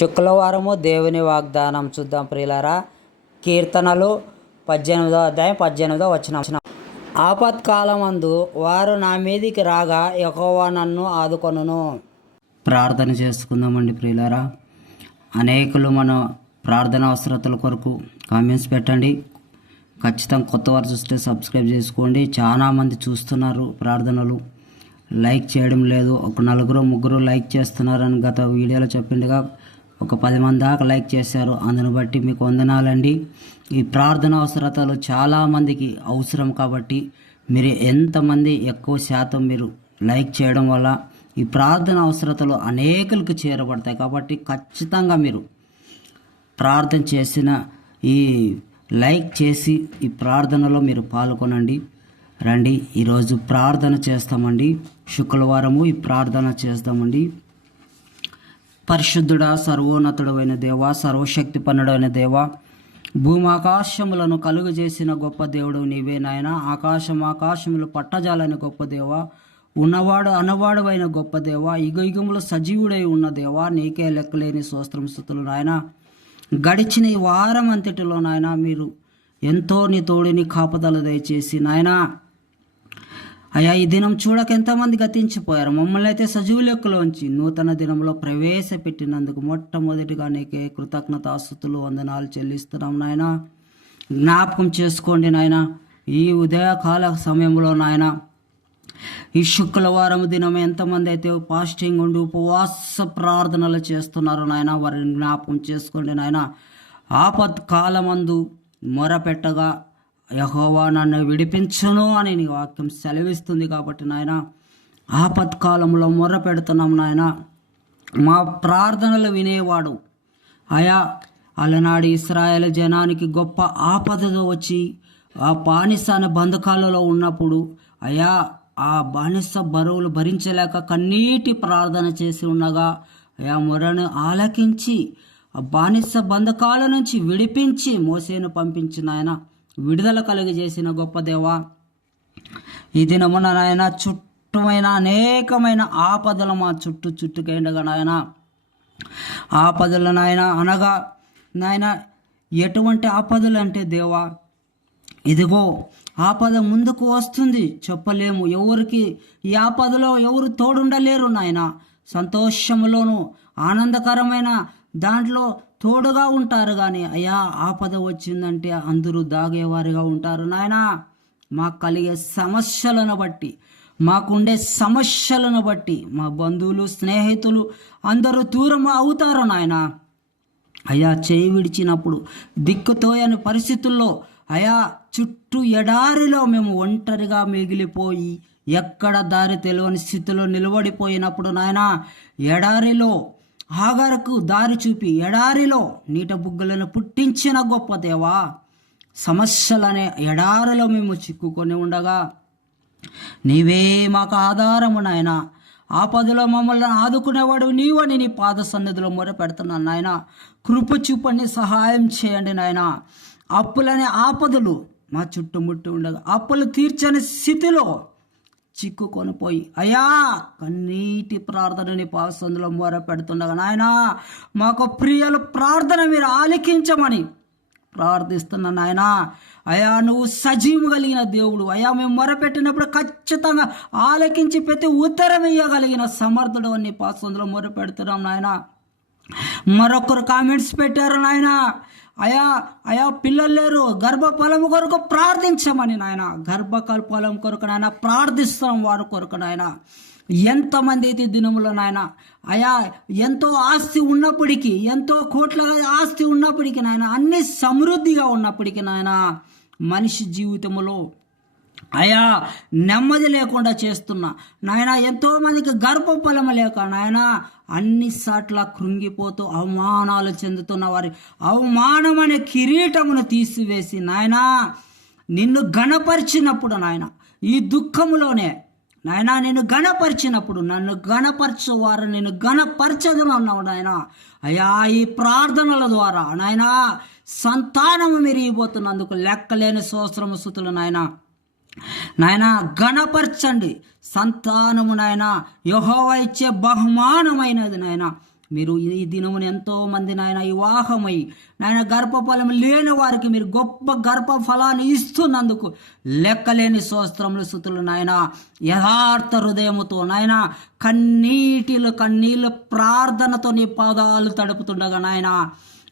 శుక్రవారము దేవుని వాగ్దానం చూద్దాం ప్రియులారా. కీర్తనలు పద్దెనిమిదో అధ్యాయం పద్దెనిమిదో వచ్చిన ఆపత్కాలమందు వారు నా మీదికి రాగా ఎక్కువ నన్ను ఆదుకొనును. ప్రార్థన చేసుకుందామండి ప్రియులారా. అనేకులు మన ప్రార్థన అవసరతల కొరకు కామెంట్స్ పెట్టండి. ఖచ్చితంగా కొత్త వారు చూస్తే సబ్స్క్రైబ్ చేసుకోండి. చాలామంది చూస్తున్నారు ప్రార్థనలు. లైక్ చేయడం లేదు. ఒక నలుగురు ముగ్గురు లైక్ చేస్తున్నారని గత వీడియోలో చెప్పిండగా ఒక పది మంది దాకా లైక్ చేశారు. అందును బట్టి మీకు వందనాలండి. ఈ ప్రార్థన అవసరతలు చాలామందికి అవసరం కాబట్టి మీరు ఎంతమంది ఎక్కువ శాతం మీరు లైక్ చేయడం వల్ల ఈ ప్రార్థన అవసరతలు అనేకులకు చేరబడతాయి. కాబట్టి ఖచ్చితంగా మీరు ప్రార్థన చేసిన ఈ లైక్ చేసి ఈ ప్రార్థనలో మీరు పాల్గొనండి. రండి ఈరోజు ప్రార్థన చేస్తామండి. శుక్రవారము ఈ ప్రార్థన చేస్తామండి. పరిశుద్ధుడా సర్వోన్నతుడైన దేవ సర్వశక్తి పన్నుడైన దేవ భూమాకాశములను కలుగజేసిన గొప్ప దేవుడు నీవే నాయన. ఆకాశం ఆకాశములు పట్టజాలని గొప్ప దేవ ఉన్నవాడు అనవాడువైన గొప్ప దేవ యుగయుగములు సజీవుడై ఉన్న దేవ నీకే లెక్కలేని సోస్త్రం స్థుతులు నాయన. గడిచిన ఈ వారం అంతటిలో నాయన మీరు ఎంతో నీ తోడిని కాపుదల దయచేసి నాయనా అయ్యా ఈ దినం చూడక ఎంతమంది గతించిపోయారు? మమ్మల్ని అయితే సజీవు లెక్కలోంచి నూతన దినంలో ప్రవేశపెట్టినందుకు మొట్టమొదటిగా నీకే కృతజ్ఞతాస్తుతులు వందనాలు చెల్లిస్తున్నాం నాయన. జ్ఞాపకం చేసుకోండి నాయన ఈ ఉదయకాల సమయంలో నాయన ఈ శుక్రవారం దినం ఎంతమంది అయితే ఫాస్టింగ్ ఉండి ఉపవాస ప్రార్థనలు చేస్తున్నారో నాయన వారిని జ్ఞాపకం చేసుకోండి నాయన. ఆపత్ కాలమందు మొరపెట్టగా యహోవా నన్ను విడిపించును అని నీ వాక్యం సెలవిస్తుంది కాబట్టి నాయన. ఆపత్కాలంలో మొర్ర పెడుతున్నాం నాయన. మా ప్రార్థనలు వినేవాడు. ఆయా అలనాడు ఇస్రాయేల్ జనానికి గొప్ప ఆపదతో వచ్చి ఆ బానిస అనే బంధకాలలో ఉన్నప్పుడు అయా ఆ బానిస బరువులు భరించలేక కన్నీటి ప్రార్థన చేసి ఉండగా అయా మొరను ఆలకించి ఆ బానిస బంధకాల నుంచి విడిపించి మోసేను పంపించిన ఆయన విడుదల కలుగజేసిన గొప్ప దేవ. ఈ దినమున నాయన చుట్టుమైన అనేకమైన ఆపదలు మా చుట్టూ చుట్టుకైండగా నాయన. ఆపదలు నాయన అనగా నాయన ఎటువంటి ఆపదలు అంటే దేవా ఇదిగో ఆపద ముందుకు వస్తుంది చెప్పలేము. ఎవరికి ఈ ఆపదలో ఎవరు తోడుండలేరు నాయన. సంతోషంలోను ఆనందకరమైన దాంట్లో తోడుగా ఉంటారు కానీ అయ్యా ఆపద వచ్చిందంటే అందరూ దాగేవారిగా ఉంటారు నాయన. మాకు కలిగే సమస్యలను బట్టి మాకుండే సమస్యలను బట్టి మా బంధువులు స్నేహితులు అందరూ దూరం అవుతారు నాయనా. అయా చేయి విడిచినప్పుడు దిక్కుతోయని పరిస్థితుల్లో అయా చుట్టూ ఎడారిలో మేము ఒంటరిగా మిగిలిపోయి ఎక్కడ దారి తెలియని స్థితిలో నిలబడిపోయినప్పుడు నాయన ఎడారిలో ఆగరకు దారి చూపి ఎడారిలో నీట బుగ్గలను పుట్టించిన గొప్ప దేవా సమస్యలనే ఎడారిలో మేము చిక్కుకొని ఉండగా నీవే మాకు ఆధారము నాయన. ఆపదలో మమ్మల్ని ఆదుకునేవాడు నీవని నీ పాద సన్నిధిలో మొరపెడుతున్నాను నాయన. కృప చూపండి సహాయం చేయండి నాయన. అప్పులనే ఆపదలు మా చుట్టుముట్టి ఉండగా అప్పులు తీర్చని స్థితిలో చిక్కుకొనిపోయి అయ్యా కన్నీటి ప్రార్థనని పాసందులో పాద మొర పెడుతుండగా నాయన మాకు ప్రియల ప్రార్థన మీరు ఆలికించమని ప్రార్థిస్తున్నా నాయనా అయా నువ్వు సజీవు కలిగిన దేవుడు. అయా మేము మొరపెట్టినప్పుడు ఖచ్చితంగా ఆలకించి ప్రతి ఉత్తరం ఇయ్యగలిగిన సమర్థుడు అని పాసందులో మొరపెడుతున్నాం నాయన. మరొకరు కామెంట్స్ పెట్టారు నాయన. అయా అయా పిల్లలు లేరు. గర్భఫలం కొరకు ప్రార్థించమని నాయన. గర్భకల్పలం కొరకు నాయన ప్రార్థిస్తాం వారి కొరకు నాయన. ఎంతమంది అయితే దినములో నాయన అయా ఎంతో ఆస్తి ఉన్నప్పటికీ ఎంతో కోట్ల ఆస్తి ఉన్నప్పటికీ నాయన అన్ని సమృద్ధిగా ఉన్నప్పటికీ నాయన మనిషి జీవితంలో అయా నెమ్మది లేకుండా చేస్తున్నా. నాయన ఎంతోమందికి గర్భఫలం లేక నాయన అన్ని సాట్ల కృంగిపోతూ అవమానాలు చెందుతున్న వారి అవమానం అనే కిరీటమును తీసివేసి నాయన నిన్ను గణపరిచినప్పుడు నాయన ఈ దుఃఖములోనే నాయనా నేను గణపరిచినప్పుడు నన్ను గణపరచువారు నేను గణపరచదును అన్నావు నాయన. అయ్యా ఈ ప్రార్థనల ద్వారా నాయన సంతానము మెరిగిపోతున్నందుకు లెక్కలేని సోస్రము సుతులు నాయన. నాయన గణపరచండి. సంతానము నాయన యహోవా ఇచ్చే బహుమానమైనది నాయన. మీరు ఈ దినమున ఎంతో మంది నాయన వివాహమై నాయన గర్భఫలం లేని వారికి మీరు గొప్ప గర్భ ఫలాన్ని ఇస్తున్నందుకు లెక్కలేని సోస్త్రములు సుతులు నాయన యథార్థ హృదయముతో నాయన కన్నీటిలు కన్నీళ్ళ ప్రార్థనతో నీ పాదాలు తడుపుతుండగా నాయన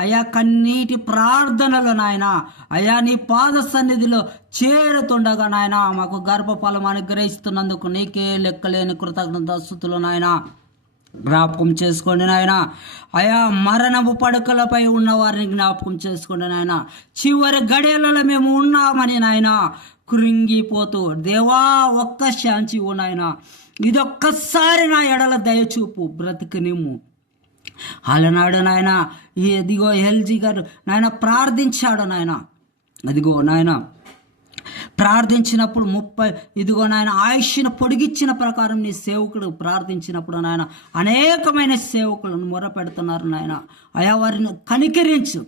అయా కన్నీటి ప్రార్థనలు నాయన. అయా నీ పాద సన్నిధిలో చేరుతుండగా నాయన మాకు గర్భఫలం అనుగ్రహిస్తున్నందుకు నీకే లెక్కలేని కృతజ్ఞత స్థుతులు నాయన. జ్ఞాపకం చేసుకోండి నాయన. అయా మరణపు పడకలపై ఉన్న వారిని జ్ఞాపకం చేసుకోండి నాయన. చివరి గడియలలో మేము ఉన్నామని నాయన. కృంగిపోతూ దేవా ఒక్క శాంతి ఇవ్వు నాయన. ఇదొక్కసారి నా ఎడల దయచూపు బ్రతికినిమ్ము. అలనాడు నాయన ఇదిగో ఎల్జీ గారు నాయన ప్రార్థించాడు నాయన. అదిగో నాయన ప్రార్థించినప్పుడు ముప్పై ఇదిగో నాయన ఆయుష్ను పొడిగించిన ప్రకారం నీ సేవకుడు ప్రార్థించినప్పుడు నాయన అనేకమైన సేవకులను మొరపెడుతున్నారు నాయన. అయా వారిని కనికరించు.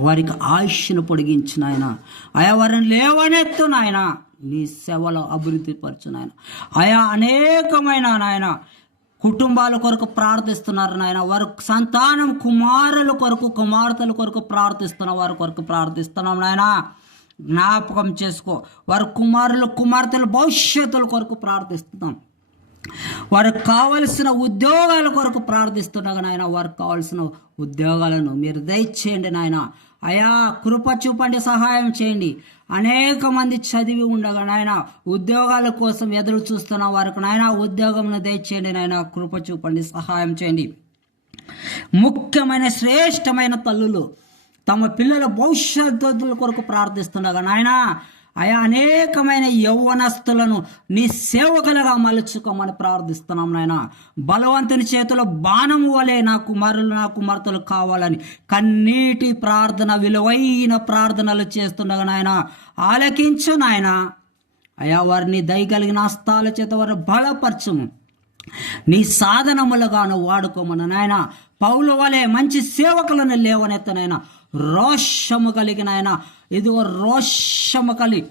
వారికి ఆయుష్ను పొడిగించు నాయన. అయా వారిని లేవనెత్తు నాయన. నీ సేవలో అభివృద్ధి పరచు నాయన. ఆయా అనేకమైన నాయన కుటుంబాల కొరకు ప్రార్థిస్తున్నారు నాయన. వారు సంతానం కుమారుల కొరకు కుమార్తెల కొరకు ప్రార్థిస్తున్న వారి కొరకు ప్రార్థిస్తున్నాం నాయన. జ్ఞాపకం చేసుకో. వారి కుమారులు కుమార్తెల భవిష్యత్తుల కొరకు ప్రార్థిస్తున్నాం. వారికి కావలసిన ఉద్యోగాల కొరకు ప్రార్థిస్తుండగా నాయన. వారికి కావలసిన ఉద్యోగాలను మీరు దయచేయండి నాయన. అయా కృప చూపండి సహాయం చేయండి. అనేక మంది చదివి ఉండగా నాయన ఉద్యోగాల కోసం ఎదురు చూస్తున్న వారికి నాయన ఉద్యోగం దయచేయండి నాయన కృప చూపండి సహాయం చేయండి. ముఖ్యమైన శ్రేష్టమైన తల్లులు తమ పిల్లల భవిష్యత్తుల కొరకు ప్రార్థిస్తుండగా నాయనా ఆయా అనేకమైన యౌవనస్తులను నీ సేవకులుగా మలుచుకోమని ప్రార్థిస్తున్నాం నాయన. బలవంతుని చేతిలో బాణం వలె నా కుమారులు నా కుమార్తెలు కావాలని కన్నీటి ప్రార్థన విలువైన ప్రార్థనలు చేస్తుండగా నాయన ఆలకించు నాయన. అయా వారిని దయగలిగిన హస్తాల చేత వారు బలపరచము. నీ సాధనములుగాను వాడుకోమని నాయన. పౌలు వలె మంచి సేవకులను లేవనెత్తనైనా రోషము కలిగిన ఆయన. ఇదిగో రోషము కలిగి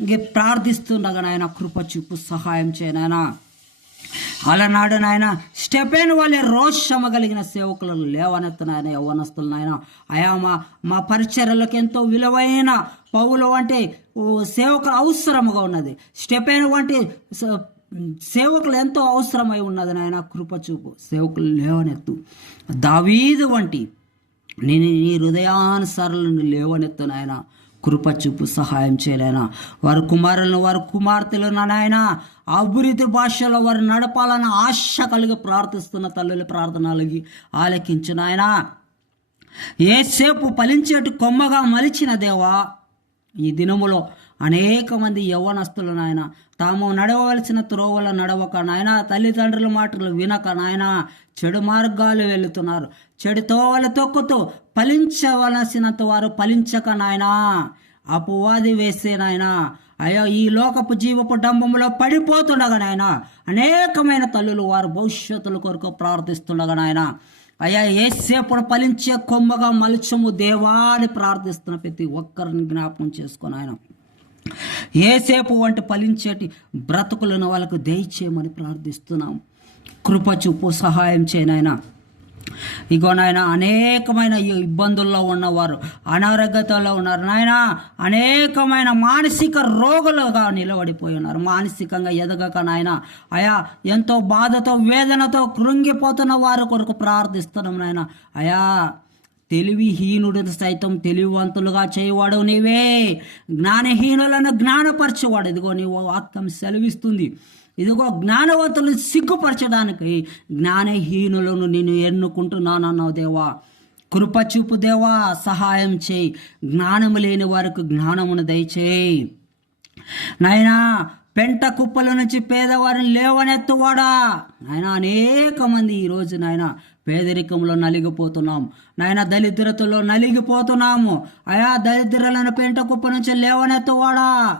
ఇంకే ప్రార్థిస్తుండగా నాయన కృప చూపు సహాయం చేయనాయన అలనాడు నాయన స్టెపెన్ వల్లే రోషమ కలిగిన సేవకులను లేవనెత్తనాయన యవ్వనస్తులు నాయన. అయా మా మా పరిచర్లకు ఎంతో విలువైన పౌలు వంటి సేవకులు అవసరముగా ఉన్నది. స్టెపెన్ వంటి సేవకులు ఎంతో అవసరమై ఉన్నది నాయన కృప చూపు. సేవకులు లేవనెత్తు. దావీదు వంటి నేను నీ హృదయానుసారులను లేవనెత్తు నాయన. కృప చూపు సహాయం చేయలేనా. వారి కుమారులను వారి కుమార్తెలు నాయన. అభివృద్ధి భాషలో వారు నడపాలని ఆశ కలిగి ప్రార్థిస్తున్న తల్లుల ప్రార్థనలకి ఆలకించిన ఆయన ఏసేపు ఫలించేటి కొమ్మగా మలిచిన దేవా ఈ దినములో అనేక మంది యవ్వనస్తులు నాయన. తాము నడవవలసిన త్రోవల నడవక నాయన తల్లిదండ్రుల మాటలు వినక నాయన చెడు మార్గాలు వెళుతున్నారు. చెడు తోవలు తొక్కుతూ ఫలించవలసినంత వారు ఫలించక నాయనా. అపవాది వేసే నాయనా అయ్యో ఈ లోకపు జీవపు డంబంలో పడిపోతుండగా నాయన. అనేకమైన తల్లులు వారు భవిష్యత్తుల కొరకు ప్రార్థిస్తుండగా నాయన. అయ్యా ఏసేపుడు ఫలించే కొమ్మగా మలుచము దేవాని ప్రార్థిస్తున్న ప్రతి ఒక్కరిని జ్ఞాపకం చేసుకుని ఆయన ఏసేపు వంటి ఫలించేటి బ్రతుకులను వాళ్ళకు దయచేయమని ప్రార్థిస్తున్నాం. కృప చూపు సహాయం చేయనాయన ఇగో నాయన అనేకమైన ఇబ్బందుల్లో ఉన్నవారు అనారోగ్యతలో ఉన్నారు నాయన. అనేకమైన మానసిక రోగులుగా నిలబడిపోయి ఉన్నారు మానసికంగా ఎదగక నాయన. అయా ఎంతో బాధతో వేదనతో కృంగిపోతున్న వారి కొరకు ప్రార్థిస్తున్నాం నాయన. అయా తెలివిహీనుడు సైతం తెలివివంతులుగా చేయవాడు నీవే. జ్ఞానహీనులను జ్ఞానపరచేవాడు. ఇదిగో నీవు వాక్యం సెలవిస్తుంది. ఇదిగో జ్ఞానవంతులను సిగ్గుపరచడానికి జ్ఞానహీనులను నేను ఎన్నుకుంటున్నానన్నావు దేవా. కృప చూపు దేవా సహాయం చేయి. జ్ఞానము లేని వారికి జ్ఞానమును దయచేయి. నాయనా పెంట కుప్పల నుంచి పేదవారిని లేవనెత్తువాడా? నాయన అనేక మంది ఈరోజు నాయన పేదరికంలో నలిగిపోతున్నాం. నాయన దరిద్రతలో నలిగిపోతున్నాము. అయా దరిద్రులను పెంట కుప్ప నుంచి లేవనెత్తువాడా?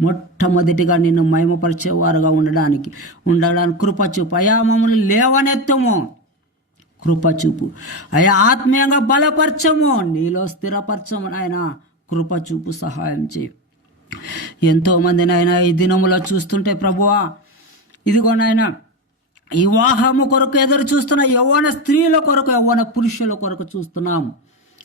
మొట్టమొదటిగా నిన్ను మహిమపరిచేవారుగా ఉండడానికి ఉండడానికి కృపచూపు అయా మమ్మల్ని లేవనెత్తుము. కృపచూపు అయా ఆత్మీయంగా బలపరచము. నీలో స్థిరపరచము నాయన. కృపచూపు సహాయం చేయి. ఎంతో మంది నాయన ఈ దినములో చూస్తుంటే ప్రభువా ఇదిగో నాయన వివాహము కొరకు ఎదురు చూస్తున్న యవ్వన స్త్రీల కొరకు యవ్వన పురుషుల కొరకు చూస్తున్నాం.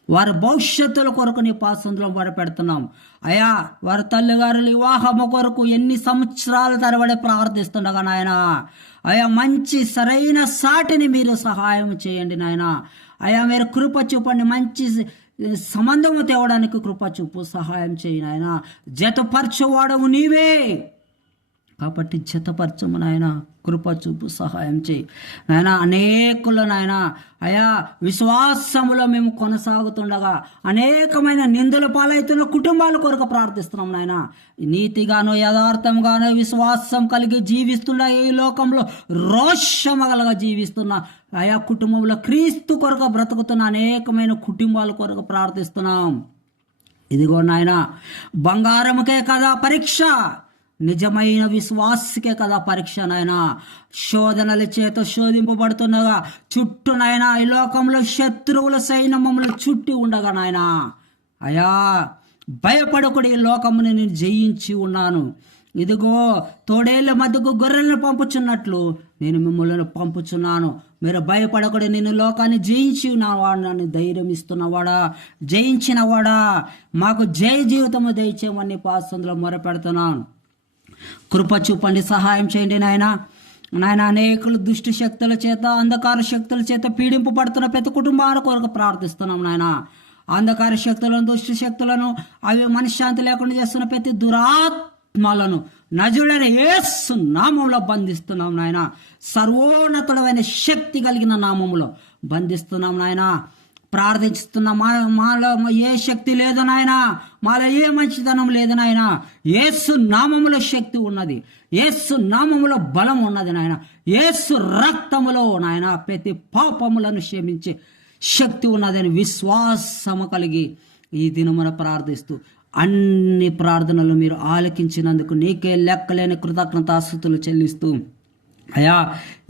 వారి భవిష్యత్తుల కొరకు నీ పాసందులో పెడుతున్నాం. అయా వారి తల్లిగారుల వివాహము కొరకు ఎన్ని సంవత్సరాల తరబడి ప్రార్థిస్తుండగా నాయన. అయా మంచి సరైన సాటిని మీరు సహాయం చేయండి నాయన. అయా మీరు కృప చూపండి మంచి సంబంధము తేవడానికి కృప చూపు సహాయం చేయనాయన నాయన. నీవే. కాబట్టి జతపరచము నాయన కృప చూపు సహాయం చేయి. నాయన అనేకులు నాయన అయా విశ్వాసములో మేము కొనసాగుతుండగా అనేకమైన నిందల పాలవుతున్న కుటుంబాల కొరకు ప్రార్థిస్తున్నాం నాయన. నీతిగాను యథార్థంగాను విశ్వాసం కలిగి జీవిస్తున్న ఈ లోకంలో రోషమగలగా జీవిస్తున్న ఆయా కుటుంబంలో క్రీస్తు కొరకు బ్రతుకుతున్న అనేకమైన కుటుంబాల కొరకు ప్రార్థిస్తున్నాం. ఇదిగో నాయన బంగారముకే కదా పరీక్ష. నిజమైన విశ్వాసకే కదా పరీక్ష నాయన. శోధనల చేత శోధింపబడుతుండగా చుట్టూ నాయన ఈ లోకంలో శత్రువుల సైన్యములు చుట్టి ఉండగా నాయన. అయా భయపడకుడు ఈ లోకముని నేను జయించి ఉన్నాను. ఇదిగో తోడేళ్ళ మధ్యకు గొర్రెలను పంపుచున్నట్లు నేను మిమ్మల్ని పంపుచున్నాను. మీరు భయపడకూడదు నేను లోకాన్ని జయించి వాడు నన్ను ధైర్యం ఇస్తున్నవాడా? జయించినవాడా? మాకు జయ జీవితము దయచేయమని పాసందులో మొరపెడుతున్నాను. కృప చూపండి సహాయం చేయండి నాయన. నాయన అనేకులు దుష్టి శక్తుల చేత అంధకార శక్తుల చేత పీడింపు పడుతున్న ప్రతి కుటుంబాల కొరకు ప్రార్థిస్తున్నాం నాయన. అంధకార శక్తులను దుష్టి శక్తులను అవి మనశ్శాంతి లేకుండా చేస్తున్న ప్రతి దురాత్మలను నజుడైన ఏసు నామంలో బంధిస్తున్నాం నాయన. సర్వోన్నతుడమైన శక్తి కలిగిన నామములో బంధిస్తున్నాం నాయన. ప్రార్థిస్తున్న మా మాలో ఏ శక్తి లేదు నాయన. మాలో ఏ మంచితనం లేదు నాయన. ఏసు నామములో శక్తి ఉన్నది. ఏసు నామములో బలం ఉన్నది నాయన. ఏసు రక్తములో నాయన ప్రతి పాపములను క్షమించే శక్తి ఉన్నదని విశ్వాసము కలిగి ఈ దినమున ప్రార్థిస్తూ అన్ని ప్రార్థనలు మీరు ఆలకించినందుకు నీకే లెక్కలేని కృతజ్ఞతాస్థుతులు చెల్లిస్తూ అయా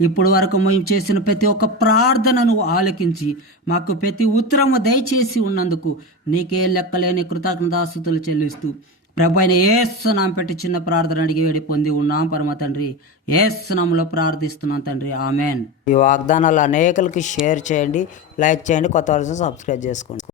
ఇప్పుడు వరకు మేము చేసిన ప్రతి ఒక్క ప్రార్థనను ఆలకించి మాకు ప్రతి ఉత్తరము దయచేసి ఉన్నందుకు నీకే లెక్కలేని కృతజ్ఞతాస్థుతులు చెల్లిస్తూ ప్రభు అయిన ఏసునాం పెట్టి చిన్న ప్రార్థన అడిగి వేడి పొంది ఉన్నాం పరమ తండ్రి. ఏసునాంలో ప్రార్థిస్తున్నాం తండ్రి. ఆమెన్. ఈ వాగ్దానాలు అనేకులకి షేర్ చేయండి లైక్ చేయండి కొత్త వాళ్ళని సబ్స్క్రైబ్ చేసుకోండి.